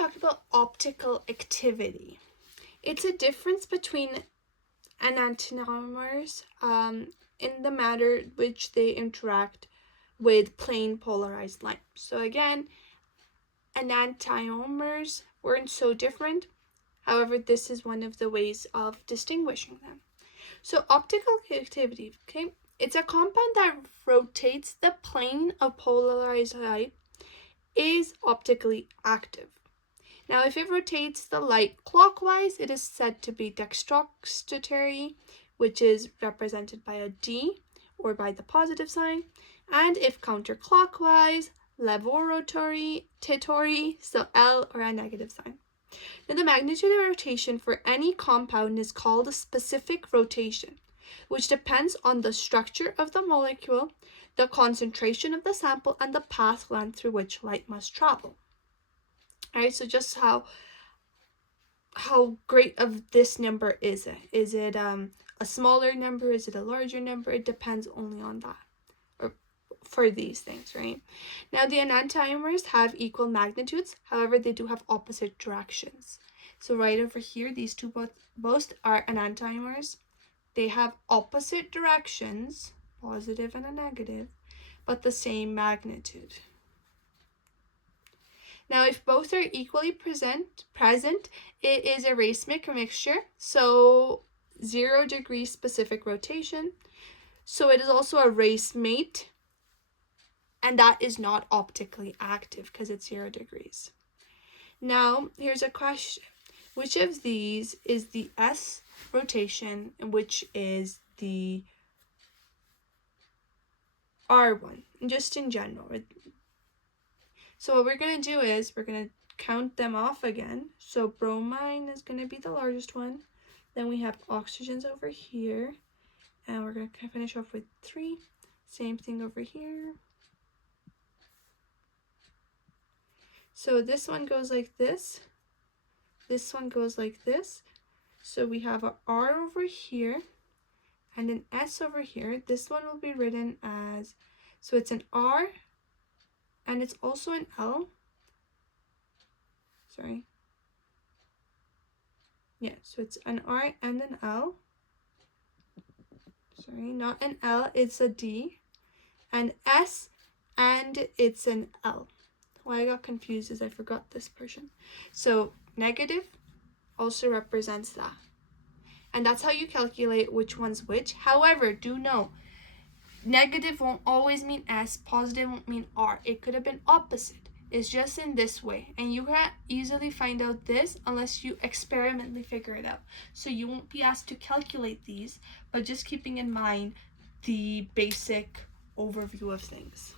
talk about optical activity. It's a difference between enantiomers in the manner which they interact with plane polarized light. So again, enantiomers weren't so different. However, this is one of the ways of distinguishing them. So optical activity, okay, it's a compound that rotates the plane of polarized light, is optically active. Now, if it rotates the light clockwise, it is said to be dextrository, which is represented by a D or by the positive sign. And if counterclockwise, levorotatory, so L or a negative sign. Now, the magnitude of rotation for any compound is called a specific rotation, which depends on the structure of the molecule, the concentration of the sample, and the path length through which light must travel. All right, so just how great of this number is it? Is it a smaller number? Is it a larger number? It depends only on that, or for these things, right? Now, the enantiomers have equal magnitudes. However, they do have opposite directions. So right over here, these two both are enantiomers. They have opposite directions, positive and a negative, but the same magnitude. Now, if both are equally present, it is a racemic mixture, so 0 degree specific rotation. So it is also a racemate, and that is not optically active because it's 0 degrees. Now, here's a question. Which of these is the S rotation and which is the R one, just in general? So what we're going to do is we're going to count them off again. So bromine is going to be the largest one. Then we have oxygens over here. And we're going to finish off with 3. Same thing over here. So this one goes like this. This one goes like this. So we have an R over here and an S over here. This one will be written as, so it's an R and it's also an L. Sorry. Yeah, so it's an R and an L. Sorry, not an L, it's a D. An S and it's an L. Why I got confused is I forgot this portion. So negative also represents that. And that's how you calculate which one's which. However, do know, negative won't always mean S, positive won't mean R. It could have been opposite. It's just in this way. And you can't easily find out this unless you experimentally figure it out. So you won't be asked to calculate these, but just keeping in mind the basic overview of things.